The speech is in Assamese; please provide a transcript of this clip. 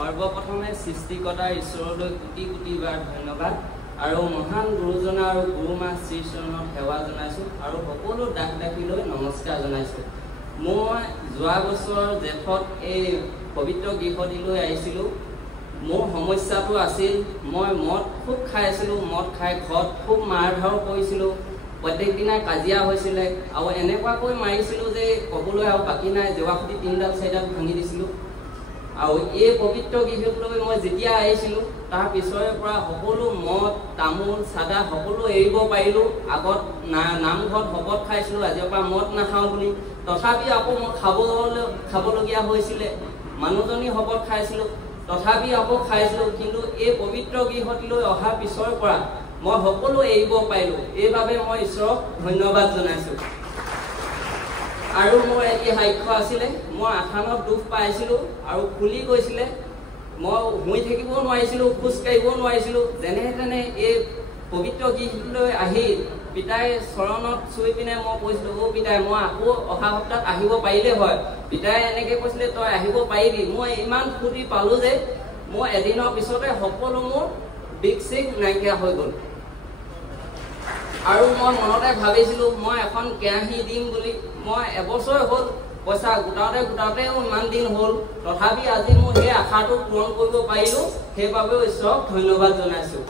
সৰ্বপ্ৰথমে সৃষ্টিকৰ্তা ঈশ্বৰলৈ কোটি কোটি বাৰ ধন্যবাদ আৰু মহান গুৰুজনা আৰু গুৰুমা শ্ৰীচৰণত সেৱা জনাইছোঁ আৰু সকলো দাস দাসীলৈ নমস্কাৰ জনাইছোঁ। মই যোৱা বছৰ জেঠত এই পবিত্ৰ গৃহটিলৈ আহিছিলোঁ। মোৰ সমস্যাটো আছিল মই মদ খুব খাই আছিলোঁ। মদ খাই ঘৰত খুব মাৰ ধৰ কৰিছিলোঁ। প্ৰত্যেক দিনাই কাজিয়া হৈছিলে আৰু এনেকুৱাকৈ মাৰিছিলোঁ যে ক'বলৈ আৰু বাকী নাই। জেৱাখুটি 3ডাল 4ডাল ভাঙি দিছিলোঁ। আৰু এই পবিত্ৰ গৃহটোলৈ মই যেতিয়া আহিছিলোঁ তাৰ পিছৰে পৰা সকলো মদ তামোল চাদা সকলো এৰিব পাৰিলোঁ। আগত নামঘৰত শপত খাইছিলোঁ আজিৰ পৰা মদ নাখাওঁ বুলি, তথাপি আকৌ মই খাবলগীয়া হৈছিলে। মানুহজনী শপত খাইছিলোঁ তথাপি আকৌ খাইছিলোঁ। কিন্তু এই পবিত্ৰ গৃহটিলৈ অহাৰ পিছৰ পৰা মই সকলো এৰিব পাৰিলোঁ। এইবাবে মই ঈশ্বৰক ধন্যবাদ জনাইছোঁ। আৰু মোৰ এটি সাক্ষ্য আছিলে। মই আঠানত দুখ পাইছিলোঁ আৰু ফুলি গৈছিলে। মই শুই থাকিব নোৱাৰিছিলোঁ, খোজকাঢ়িব নোৱাৰিছিলোঁ। যেনে তেনে এই পবিত্ৰ গৃহলৈ আহি পিতাই চৰণত চুই পিনে মই কৈছিলোঁ, অ' পিতাই মই আকৌ অহা সপ্তাহত আহিব পাৰিলে হয়। পিতাই এনেকৈ কৈছিলে, তই আহিব পাৰিবি। মই ইমান ফূৰ্তি পালোঁ যে মই এদিনৰ পিছতে সকলো মোৰ বিষ চিষ নাইকিয়া হৈ গ'ল। আৰু মই মনতে ভাবিছিলোঁ মই এখন কেৰাহী দিম বুলি। মই এবছৰ হ'ল পইচা গোটাওতেও ইমান দিন হ'ল, তথাপি আজি মোৰ সেই আশাটো পূৰণ কৰিব পাৰিলোঁ। সেইবাবেও ঈশ্বৰক ধন্যবাদ জনাইছোঁ।